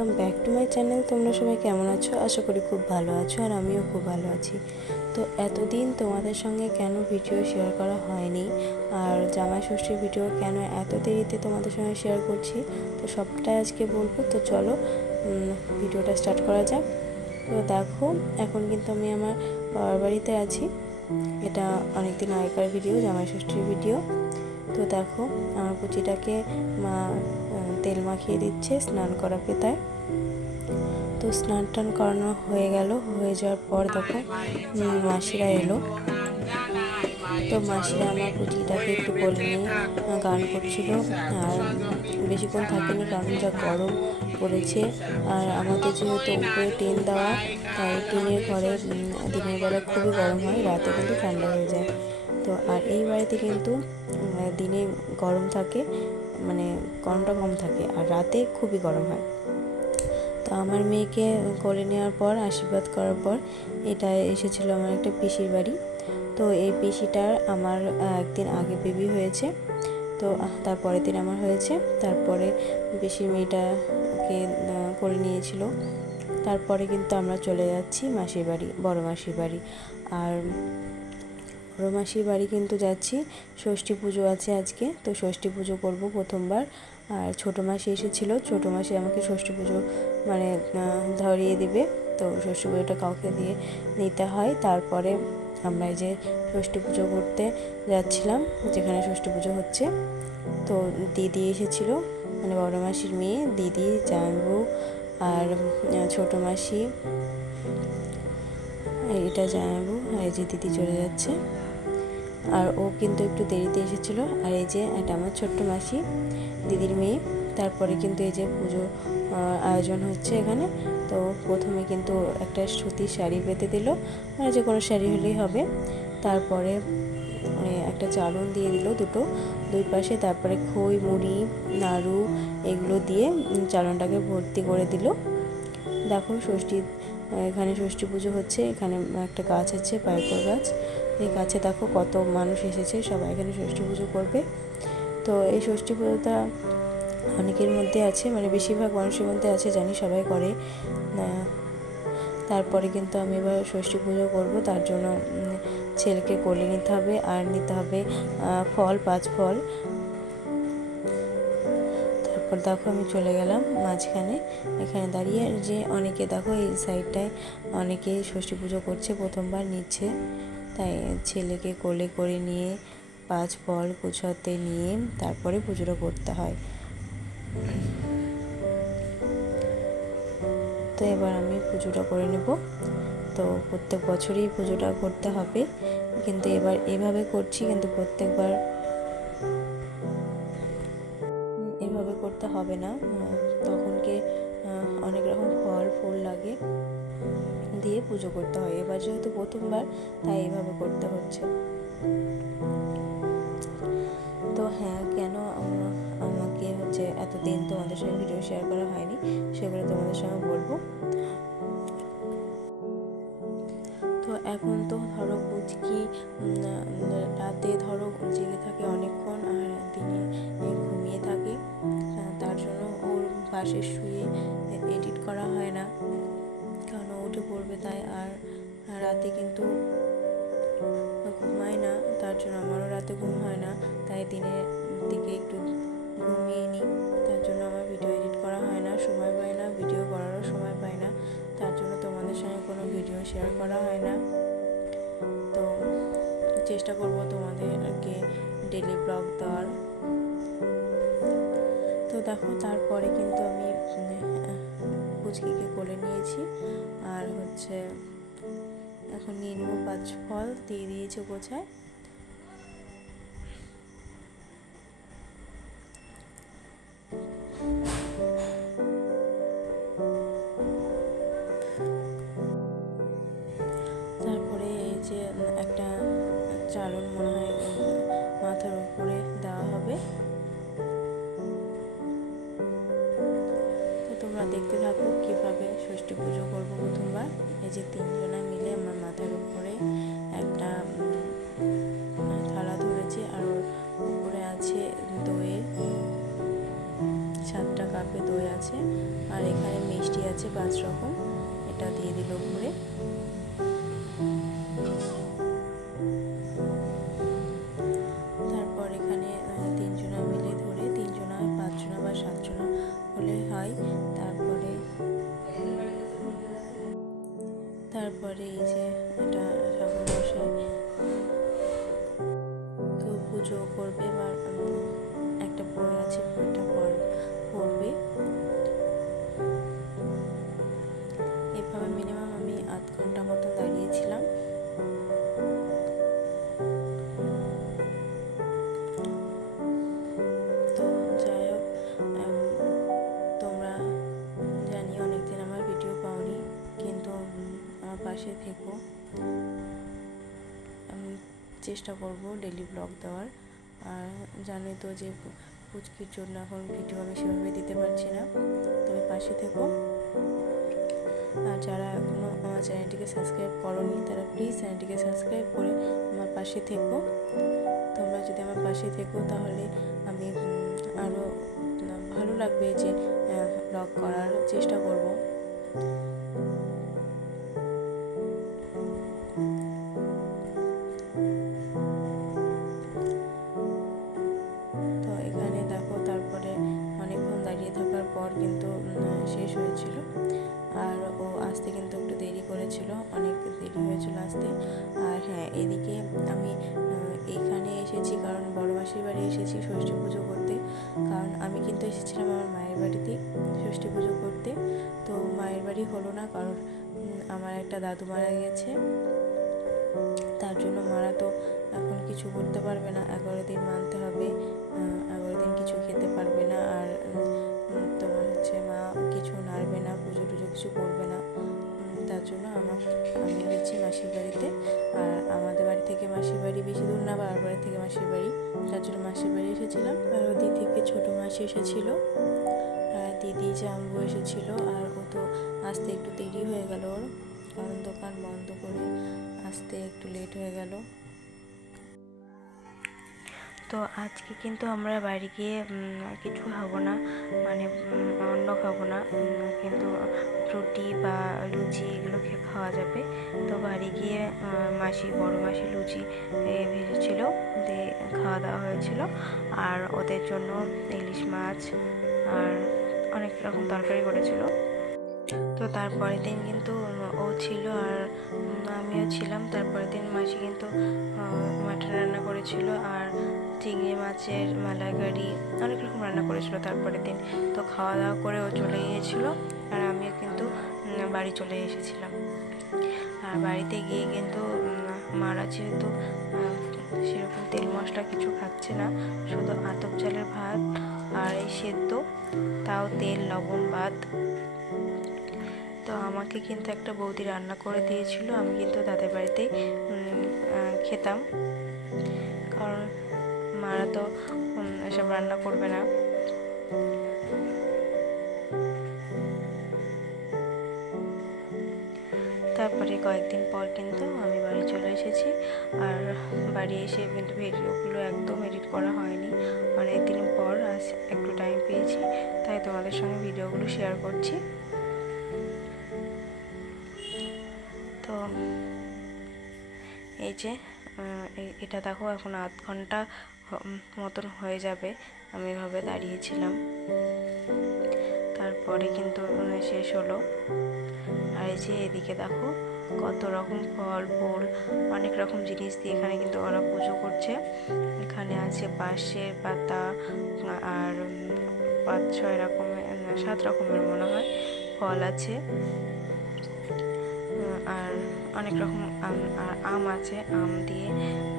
Welcome back to my channel. তোমরা সবাই কেমন আছো? আশা করি খুব ভালো আছো আর আমিও খুব ভালো আছি। তো এতদিন তোমাদের সঙ্গে কেন ভিডিও শেয়ার করা হয়নি? আর জামাই ষষ্ঠীর ভিডিও কেন এত দেরিতে তোমাদের সঙ্গে শেয়ার করছি? তো সবটাই আজকে বলব। তো চলো ভিডিওটা স্টার্ট করা যাক। তো দেখো, এখন কিন্তু আমি আমার বাবার বাড়িতে আছি। এটা অনেক দিন আগেকার ভিডিও, জামাই ষষ্ঠীর ভিডিও। তো দেখো, আমার কুচিটাকে মা তেল মাখিয়ে দিচ্ছে, স্নান করাবে পেতায়। তো স্নান টান করানো হয়ে গেল। হয়ে যাওয়ার পর দেখো মাসিরা এলো। তো মাসিরা আমার কুচিটাকে একটু কোলে নিয়ে গান করছিল। আর বেশিক্ষণ থাকেনি কারণ যা গরম পড়েছে। আর আমাদের যেহেতু উপরে টেন দেওয়া, তাই টিনের ঘরে দিনের বেলা খুবই গরম হয়, রাতে কিন্তু ঠান্ডা হয়ে যায়। তো আর এই বাড়িতে কিন্তু দিনে গরম থাকে মানে গরমটা কম থাকে আর রাতে খুবই গরম হয়। তো আমার মেয়েকে কোলে নেওয়ার পর, আশীর্বাদ করার পর এটা এসেছিল আমার একটা পিসির বাড়ি। তো এই পিসিটার আমার একদিন আগে বেবি হয়েছে। তো তারপরের দিন আমার হয়েছে। তারপরে পিসির মেয়েটাকে কোলে নিয়েছিল। তারপরে কিন্তু আমরা চলে যাচ্ছি মাসির বাড়ি, বড় মাসির বাড়ি। আর বড় মাসির বাড়ি কিন্তু যাচ্ছি। ষষ্ঠী পুজো আছে আজকে, তো ষষ্ঠী পুজো করব প্রথমবার। আর ছোটো মাসি এসেছিল, ছোটো মাসি আমাকে ষষ্ঠী পুজো মানে ধরিয়ে দিবে। তো ষষ্ঠী পুজোটা কাউকে দিয়ে নিতে হয়। তারপরে আমরা এই যে ষষ্ঠী পুজো করতে যাচ্ছিলাম, যেখানে ষষ্ঠী পুজো হচ্ছে। তো দিদি এসেছিল মানে বড় মাসির মেয়ে, দিদি জামাইবু আর ছোটো মাসি। এটা জানাব এই যে দিদি চলে যাচ্ছে। আর ও কিন্তু একটু দেরিতে এসেছিল। আর এই যে এটা আমার ছোট্ট মাসি, দিদির মেয়ে। তারপরে কিন্তু এই যে পুজো আয়োজন হচ্ছে এখানে। তো প্রথমে কিন্তু একটা সুতির শাড়ি পেতে দিল। মানে যে কোনো শাড়ি হলেই হবে। তারপরে মানে একটা চালন দিয়ে দিল দুটো। দুই পাশে তারপরে খই, মুড়ি, নাড়ু এগুলো দিয়ে চালনটাকে ভর্তি করে দিল। দেখো ষষ্ঠী, এখানে ষষ্ঠী পুজো হচ্ছে। এখানে একটা গাছ আছে, পাইপর গাছ। এই গাছে দেখো কত মানুষ এসেছে, সবাই এখানে ষষ্ঠী পুজো করবে। তো এই ষষ্ঠী পুজোটা অনেকের মধ্যে আছে মানে বেশিরভাগ মানুষের মধ্যে আছে, জানি সবাই করে। তারপরে কিন্তু আমি এবার ষষ্ঠী পুজো করব, তার জন্য ছেলেকে কোলে নিতে হবে, আর নিতে হবে ফল, পাঁচ ফল। তারপর দেখো আমি চলে গেলাম মাঝখানে। এখানে দাঁড়িয়ে যে অনেকে দেখো এই সাইডটায় অনেকে ষষ্ঠী পুজো করছে, প্রথমবার নিচ্ছে। তাই ছেলেকে কোলে করে নিয়ে পাঁচ ফল কুচাতে নিয়ে তারপরে পুজোটা করতে হয়। তো এবার আমি পুজোটা করে নেব। তো প্রত্যেক বছরই পুজোটা করতে হবে। কিন্তু এবার এভাবে করছি, কিন্তু প্রত্যেকবার হবে না। তখনকে অনেক রকম ফল, ফুল লাগে, দিয়ে পুজো করতে হয়। এবার যেহেতু প্রথমবার, তাই এভাবে করতে হচ্ছে। তো হ্যাঁ কেন আমাকে হচ্ছে এতদিন তোমাদের সঙ্গে ভিডিও শেয়ার করা হয়নি, সেগুলো তোমাদের সঙ্গে বলব। তো এখন তো ধরো কুচকি রাতে ধরো জেগে থাকে অনেকক্ষণ, আর দিনে পাশে শুয়ে এডিট করা হয় না। কারণ উঠে পড়বে তাই। আর রাতে কিন্তু ঘুমায় না। তার জন্য আমারও রাতে ঘুম হয় না। তাই দিনের দিকে একটু ঘুমিয়ে নিই। তার জন্য আমার ভিডিও এডিট করা হয় না। সময় পাই না। ভিডিও করারও সময় পাই না। তার জন্য তোমাদের সঙ্গে কোনো ভিডিও শেয়ার করা হয় না। তো চেষ্টা করব তোমাদেরকে ডেলি ব্লগ দেওয়ার। দেখো, তারপরে কিন্তু আমি পুচকিকে কোলে নিয়েছি। আর হচ্ছে, এখন নিয়ে নেব পাঁচ ফল, দিয়ে দিয়েছে গোছায়। দেখতে থাকো কীভাবে ষষ্ঠী পুজো করব প্রথমবার। এই যে তিনজনা মিলে আমার মাথার উপরে একটা থালা ধরেছে আর উপরে আছে দইয়ের সাতটা কাপে দই আছে। আর এখানে মিষ্টি আছে পাঁচ রকম। এটা দিয়ে দিল ঘুরে। পুজো করবে বা একটা বই আছে বইটা পড়- পড়বে। চেষ্টা করব ডেলি ব্লগ দেওয়ার। আর জানোই তো যে পুচকির জন্য এখন ভিডিও আমি সেভাবে দিতে পারছি না। তুমি পাশে থেকো। আর যারা এখনও আমার চ্যানেলটিকে সাবস্ক্রাইব করনি, তারা প্লিজ চ্যানেলটিকে সাবস্ক্রাইব করে আমার পাশে থেকো। তোমরা যদি আমার পাশে থেকো, তাহলে আমি আরও ভালো লাগবে যে ব্লগ করার চেষ্টা করব। ষষ্ঠী পুজো করতে। কারণ আমি কিন্তু এসেছিলাম আমার মায়ের বাড়িতে ষষ্ঠী পুজো করতে। তো মায়ের বাড়ি হলো না, কারণ আমার একটা দাদু মারা গেছে তার জন্য মারা তো এখন কিছু করতে পারবে না, এগারো দিন মানতে হবে। এগারো দিন কিছু খেতে পারবে না আর তোমার হচ্ছে মা কিছু নাড়বে না, পুজো টুজো কিছু করবে তার জন্য আমার আমি গেছি মাসির বাড়িতে। আর আমাদের বাড়ি থেকে মাসির বাড়ি বেশি দূর না বাবার বাড়ি থেকে মাসির বাড়ি। তার জন্য মাসির বাড়ি এসেছিলাম। আর ওদিক থেকে ছোটো মাসি এসেছিল। আর দিদি জাম্বু এসেছিল। আর ও তো আসতে একটু দেরি হয়ে গেল ওর। কারণ দোকান বন্ধ করে আসতে একটু লেট হয়ে গেল। তো আজকে কিন্তু আমরা বাড়ি গিয়ে কিছু খাব না। মানে অন্য খাব না। কিন্তু রুটি বা লুচি এগুলো খেয়ে খাওয়া যাবে। তো বাড়ি গিয়ে মাসি, বড় মাসি লুচি ভেজেছিল, দিয়ে খাওয়া দাওয়া হয়েছিল। আর ওদের জন্য ইলিশ মাছ আর অনেক রকম তরকারি করেছিল। তো তারপরের দিন কিন্তু ও ছিল আর আমিও ছিলাম। তারপরের দিন মাসি কিন্তু মাটন রান্না করেছিল। আর চিংড়ি মাছের মালাইকারি অনেক রকম রান্না করেছিল তারপরের দিন। তো খাওয়া দাওয়া করে ও চলে গিয়েছিল আর আমিও কিন্তু বাড়ি চলে এসেছিলাম। আর বাড়িতে গিয়ে কিন্তু মারা যেহেতু সেরকম তেল মশলা কিছু খাচ্ছে না শুধু আতপ চালের ভাত আর এই সেদ্ধ তাও তেল লবণ ভাত। তো আমাকে কিন্তু একটা বৌদি রান্না করে দিয়েছিল আমি কিন্তু তাদের আহ, খেতাম। মারা তো এসব রান্না করবে না। তারপরে কয়েকদিন পর কিন্তু আমি বাড়ি চলে এসেছি, আর বাড়ি এসে কিন্তু ভিডিওগুলো একদম এডিট করা হয়নি। অনেক দিন পর আজ একটু টাইম পেয়েছি, তাই তোমাদের সঙ্গে ভিডিওগুলো শেয়ার করছি। তো, এই যে এটা দেখো এখন আধ ঘণ্টা মতন হয়ে যাবে। আমি এভাবে দাঁড়িয়েছিলাম। তারপরে কিন্তু শেষ হলো। আর এই যে এদিকে দেখো, কত রকম ফল, ফুল, অনেক রকম জিনিস দিয়ে এখানে কিন্তু ওরা পুজো করছে। এখানে আছে বাঁশের পাতা, আর পাঁচ ছয় রকমের, সাত রকমের মনে হয় ফল আছে। আর অনেক রকম আম, আর আম আছে, আম দিয়ে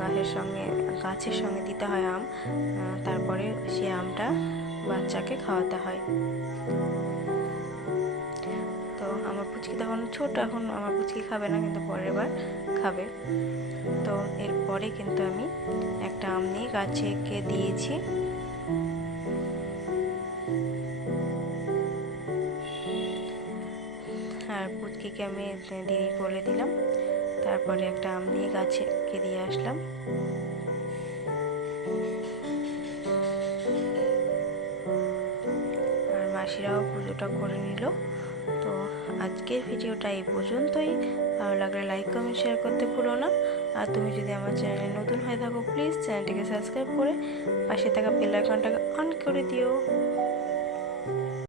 গাছের সঙ্গে গাছের সঙ্গে দিতে হয় আম তারপরে সে আমটা বাচ্চাকে খাওয়াতে হয়। তো আমার পুচকি তখন ছোট, এখন আমার পুচকি খাবে না, কিন্তু পরের বার খাবে। তো এরপরে কিন্তু আমি একটা আম নিয়ে গাছেকে দিয়েছি। পুচকিকে আমি দিদি বলে দিলাম। তারপরে একটা আম নিয়ে গাছেকে দিয়ে আসলাম। আর মাসিরাও পুজোটা করে নিল। তো আজকের ভিডিওটা এই পর্যন্তই। ভালো লাগলে লাইক কমেন্ট শেয়ার করতে ভুলো না। আর তুমি যদি আমার চ্যানেলে নতুন হয়ে থাকো প্লিজ চ্যানেলটিকে সাবস্ক্রাইব করে পাশে থাকা বেল আইকনটাকে অন করে দিও।